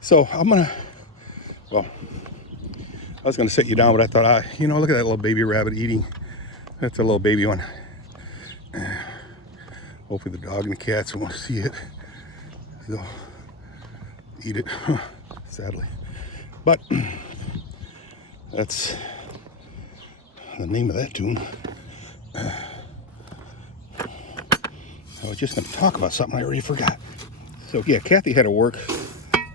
So I'm gonna, well, I was gonna sit you down, but I thought, you know, look at that little baby rabbit eating. That's a little baby one. Hopefully the dog and the cats won't see it. They'll eat it, sadly. But that's the name of that tune. I was just going to talk about something I already forgot. So yeah, Kathy had to work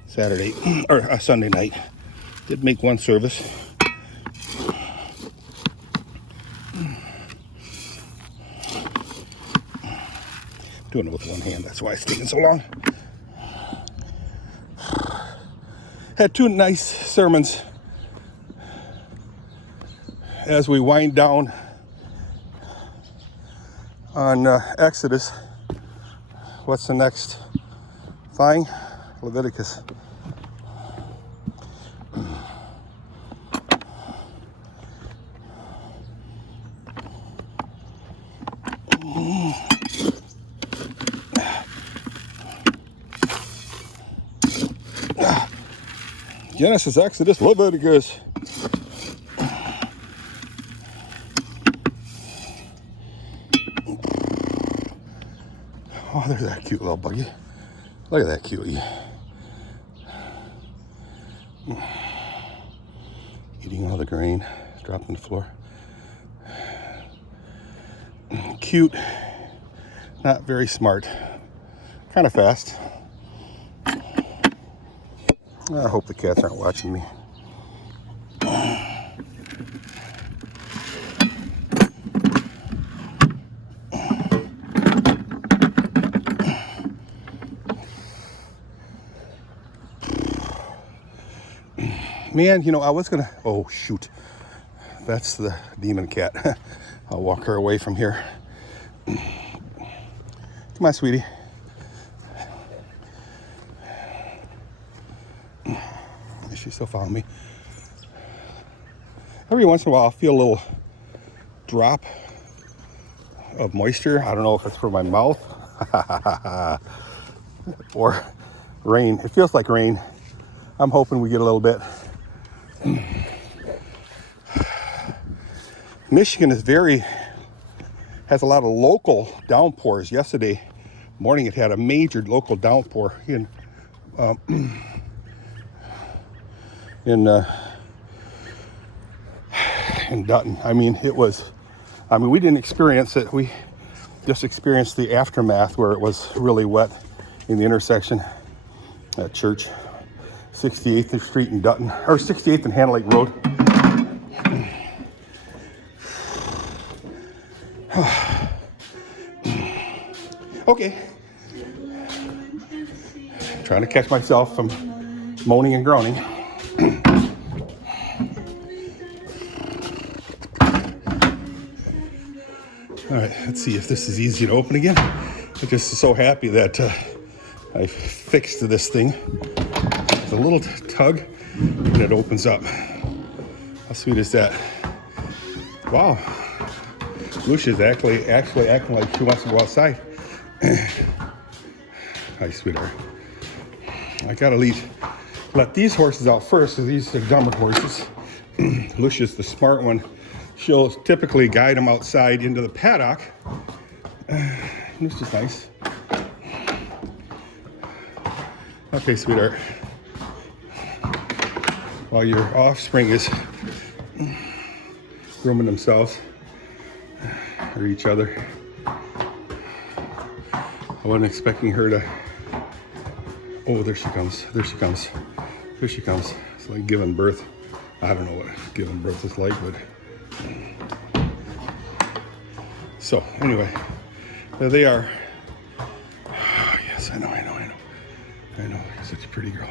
Saturday or Sunday night. Did make one service. Doing it with one hand, that's why it's taking so long. Had two nice sermons as we wind down on Exodus. What's the next thing? Leviticus. Genesis, Exodus, Leviticus. Oh, there's that cute little buggy. Look at that cutie. Eating all the grain, dropped on the floor. Cute, not very smart, kind of fast. I hope the cats aren't watching me. Man, you know, I was gonna, oh shoot, that's the demon cat. I'll walk her away from here. Come on, sweetie. She's still following me. Every once in a while, I'll feel a little drop of moisture. I don't know if it's from my mouth or rain. It feels like rain. I'm hoping we get a little bit. Michigan is has a lot of local downpours. Yesterday morning, it had a major local downpour in Dutton. I mean, we didn't experience it. We just experienced the aftermath where it was really wet in the intersection at Church, 68th Street in Dutton, or 68th and Hand Lake Road. Okay. Trying to catch myself from moaning and groaning. All right, let's see if this is easy to open again. I'm just so happy that I fixed this thing. It's a little tug and it opens up. How sweet is that? Wow. Lucia's actually acting like she wants to go outside. Hi, sweetheart. I gotta let these horses out first, because these are dumber horses. Lucia's the smart one. She'll typically guide them outside into the paddock. This is nice. Okay, sweetheart. While your offspring is grooming themselves or each other. I wasn't expecting her to. Oh, there she comes. There she comes. There she comes. It's like giving birth. I don't know what giving birth is like, but. So, anyway, there they are. Oh, yes, I know. You're such a pretty girl.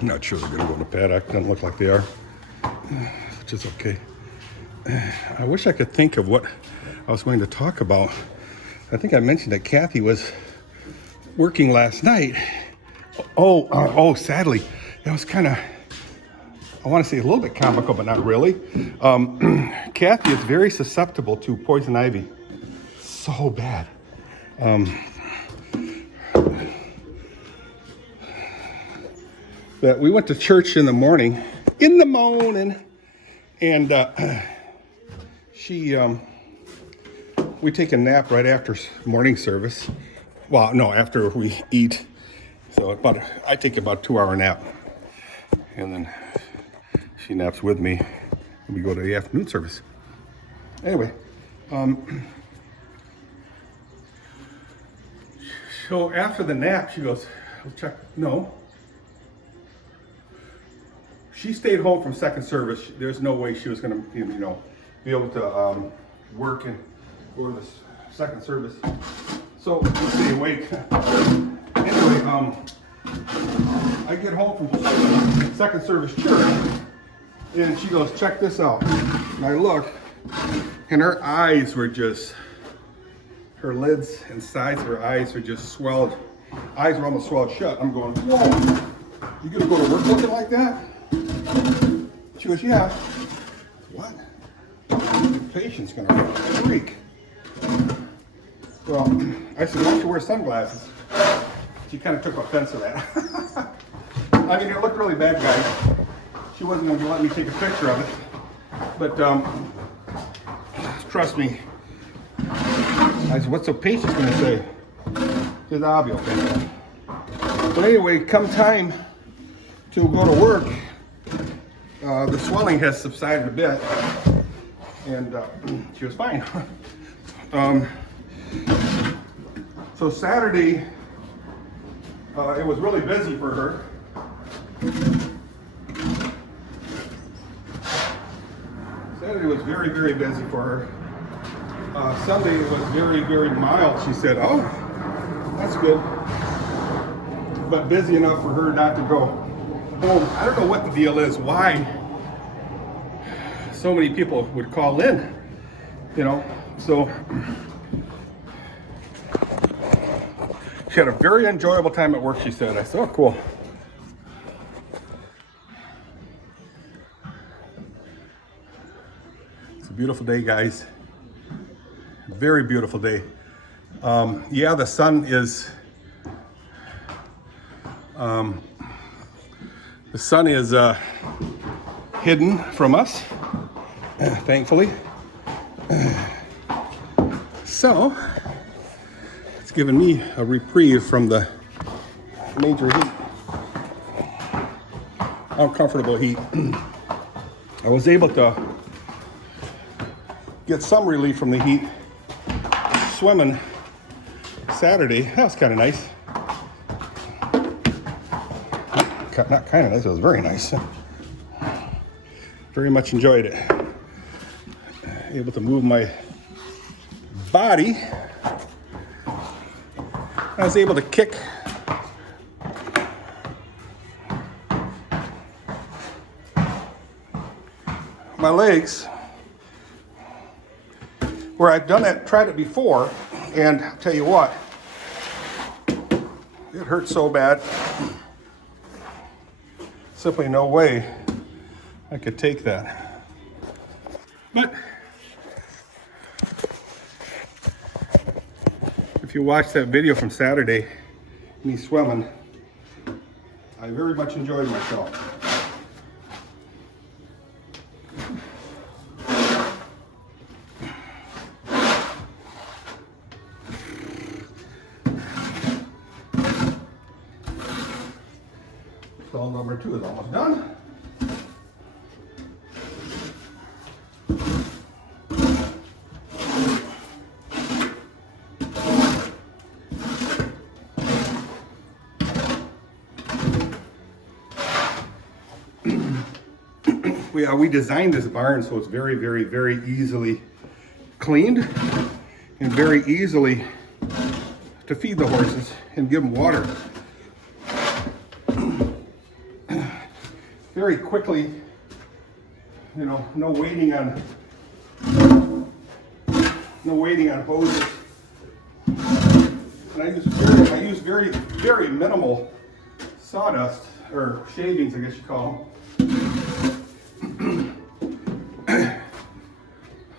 I'm not sure they're going to go in the paddock. Doesn't look like they are, which is okay. I wish I could think of what I was going to talk about. I think I mentioned that Kathy was working last night. Sadly, it was kind of, I want to say a little bit comical, but not really. Kathy is very susceptible to poison ivy. So bad. But we went to church in the morning, and we take a nap right after morning service. Well, no, after we eat. So I take about a 2-hour nap, and then she naps with me, and we go to the afternoon service. Anyway, so after the nap, she goes, "I'll check." No. She stayed home from second service. There's no way she was going to, be able to work and go to the second service. So we stay awake. Anyway, I get home from second service church, and she goes, "Check this out." And I look, and her eyes were just, her lids and sides of her eyes were just swelled. Eyes were almost swelled shut. I'm going, "Whoa, you gonna go to work looking like that?" She goes, "Yeah." What? The patient's gonna freak. Well, I said, "Why don't you wear sunglasses?" She kind of took offense to that. I mean, it looked really bad, guys. She wasn't going to let me take a picture of it. But trust me. I said, "What's the patient's going to say?" She said, "I'll be okay." But anyway, come time to go to work, the swelling has subsided a bit, and she was fine. So Saturday, it was really busy for her. Saturday was very, very busy for her. Sunday it was very, very mild. She said, "Oh, that's good." But busy enough for her not to go home. I don't know what the deal is, why so many people would call in, so she had a very enjoyable time at work, she said. I said, "Oh, cool." It's a beautiful day, guys. Very beautiful day. Yeah, the sun is hidden from us, thankfully. So it's given me a reprieve from the major heat, uncomfortable heat. I was able to get some relief from the heat swimming Saturday. That was kind of nice. Not kind of nice, it was very nice. Very much enjoyed it. Able to move my body. I was able to kick my legs where I've tried it before, and I'll tell you what, it hurt so bad. Simply no way I could take that. But if you watch that video from Saturday, me swimming, I very much enjoyed myself. Stall number 2 is almost done. We designed this barn so it's very, very, very easily cleaned and very easily to feed the horses and give them water. Very quickly, no waiting on hoses. And I use very, very minimal sawdust or shavings, I guess you call them.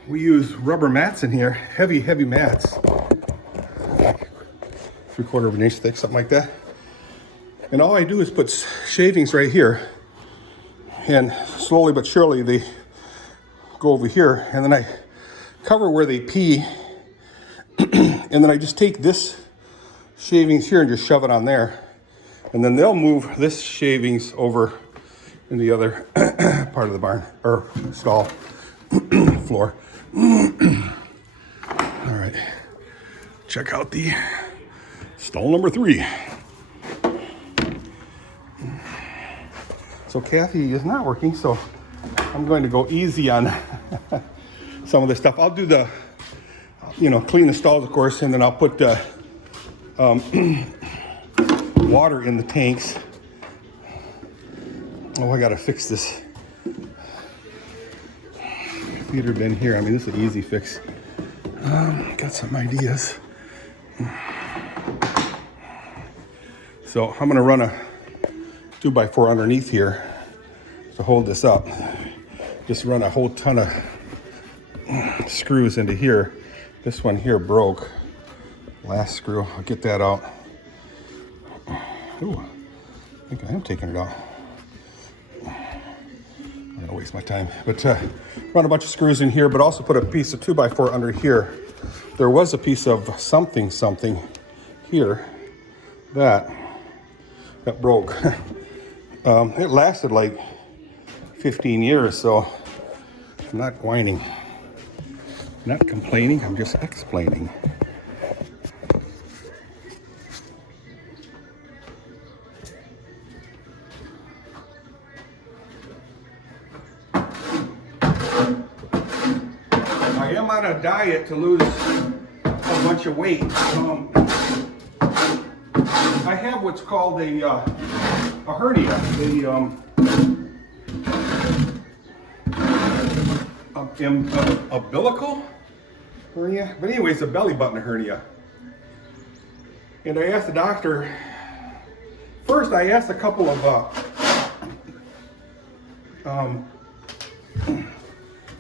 We use rubber mats in here, heavy mats, like 3/4 of an inch thick, something like that. And all I do is put shavings right here, and slowly but surely they go over here, and then I cover where they pee, and then I just take this shavings here and just shove it on there, and then they'll move this shavings over in the other part of the barn, or stall floor. All right, check out the stall number 3. So Kathy is not working, so I'm going to go easy on some of this stuff. I'll do the, clean the stalls, of course, and then I'll put water in the tanks. Oh, I gotta fix this feeder bin here. I mean, this is an easy fix. Got some ideas. So I'm gonna run a 2x4 underneath here to hold this up. Just run a whole ton of screws into here. This one here broke. Last screw, I'll get that out. Ooh, I think I am taking it out. I'm gonna waste my time. But run a bunch of screws in here, but also put a piece of 2x4 under here. There was a piece of something here that broke. It lasted like 15 years, so I'm not whining, not complaining, I'm just explaining. I am on a diet to lose a bunch of weight. I have what's called a hernia, umbilical hernia, but anyways, a belly button hernia. And I asked the doctor, first I asked a couple of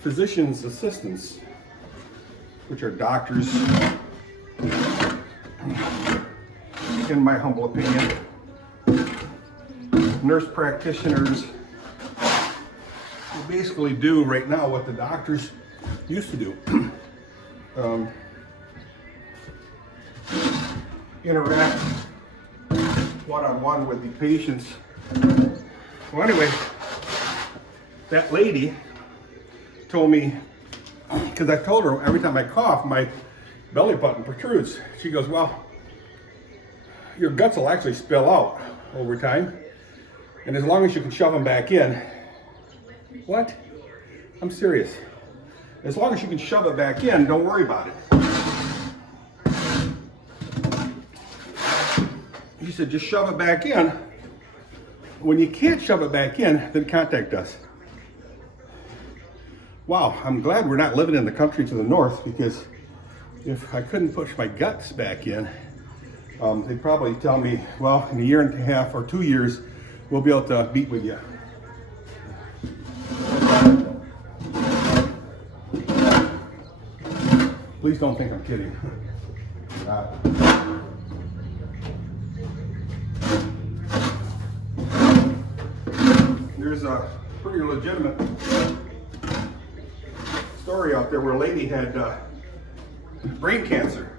physician's assistants, which are doctors, in my humble opinion, nurse practitioners, who basically do right now what the doctors used to do. Interact one-on-one with the patients. Well, anyway, that lady told me, because I told her every time I cough, my belly button protrudes. She goes, well, your guts will actually spill out over time, and as long as you can shove them back in. What? I'm serious. As long as you can shove it back in, don't worry about it. She said, just shove it back in. When you can't shove it back in, then contact us. Wow, I'm glad we're not living in the country to the north, because if I couldn't push my guts back in, they'd probably tell me, well, in a year and a half or 2 years, we'll be able to beat with you. Please don't think I'm kidding. There's a pretty legitimate story out there where a lady had brain cancer,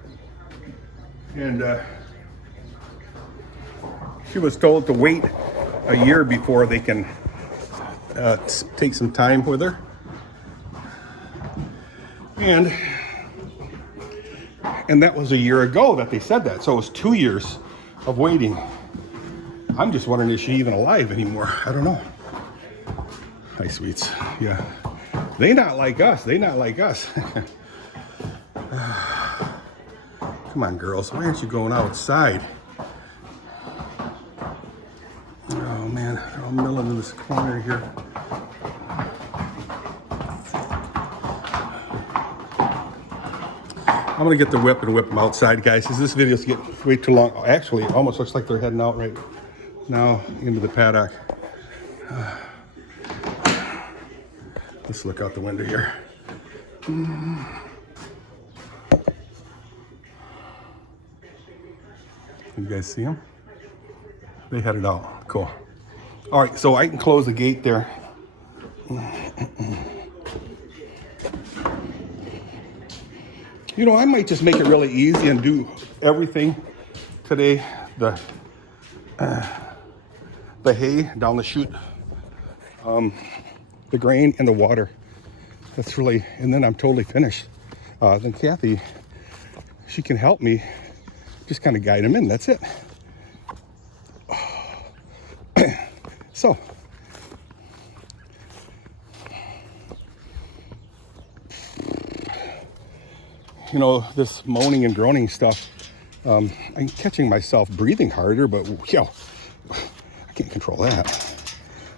and she was told to wait a year before they can take some time with her. And that was a year ago that they said that, so it was 2 years of waiting. I'm just wondering, is she even alive anymore? I don't know. Hi, sweets. Yeah. They not like us. They not like us. Come on, girls. Why aren't you going outside? Oh, man. They're all milling in this corner here. I'm going to get the whip and whip them outside, guys, because this video's getting way too long. Actually, it almost looks like they're heading out right Now into the paddock. Let's look out the window here. You guys see them? They headed out. Cool. All right, so I can close the gate there. You know, I might just make it really easy and do everything today. The hay down the chute, the grain and the water. That's really, and then I'm totally finished. Then Kathy, she can help me just kind of guide them in. That's it. So, you know, this moaning and groaning stuff, I'm catching myself breathing harder, but yeah, I can't control that.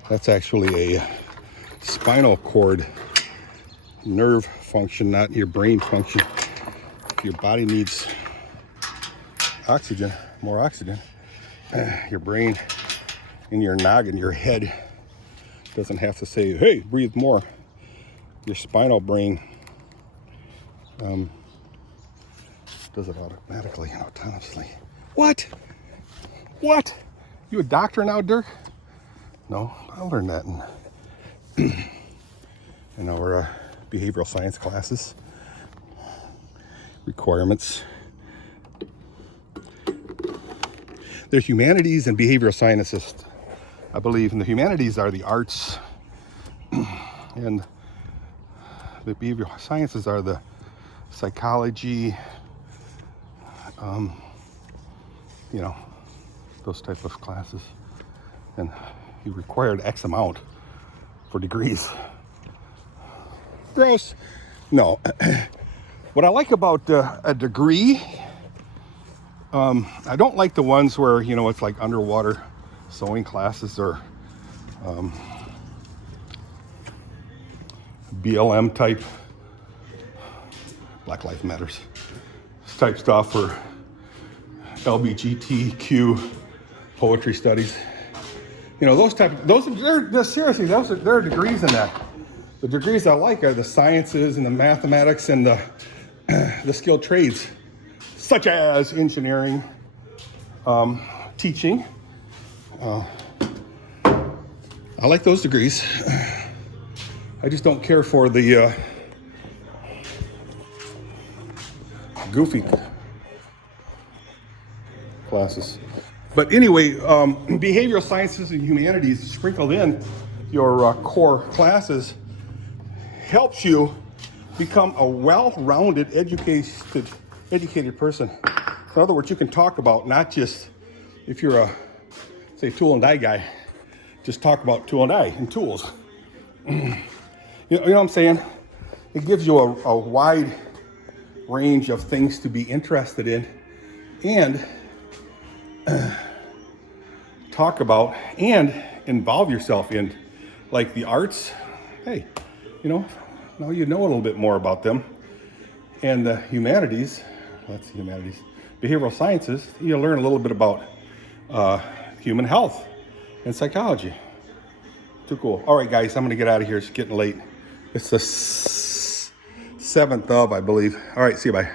That's actually a spinal cord nerve function, not your brain function. If your body needs oxygen, more oxygen, your brain and your noggin, your head doesn't have to say, hey, breathe more. Your spinal brain does it automatically and autonomously. What? What? You a doctor now, Dirk? No, I learned that in our behavioral science classes. Requirements. There's humanities and behavioral sciences, I believe, and the humanities are the arts, and the behavioral sciences are the psychology, you know, those type of classes. And you required X amount for degrees. Gross. No. What I like about a degree, I don't like the ones where, you know, it's like underwater sewing classes or BLM type, Black Lives Matters type stuff, or LGBTQ poetry studies. You know, seriously, there are degrees in that. The degrees I like are the sciences and the mathematics and the skilled trades, such as engineering, teaching. I like those degrees. I just don't care for the goofy classes. But anyway, behavioral sciences and humanities sprinkled in your core classes helps you become a well-rounded, educated person. In other words, you can talk about not just, if you're a, say, tool and die guy, just talk about tool and die and tools. You know what I'm saying? It gives you a wide range of things to be interested in and talk about and involve yourself in, like the arts. Hey, you know, now you know a little bit more about them. And the humanities, that's the humanities, behavioral sciences, you learn a little bit about human health and psychology. Too cool. All right, guys, I'm gonna get out of here. It's getting late. It's the 7th of, I believe. All right, see you, bye.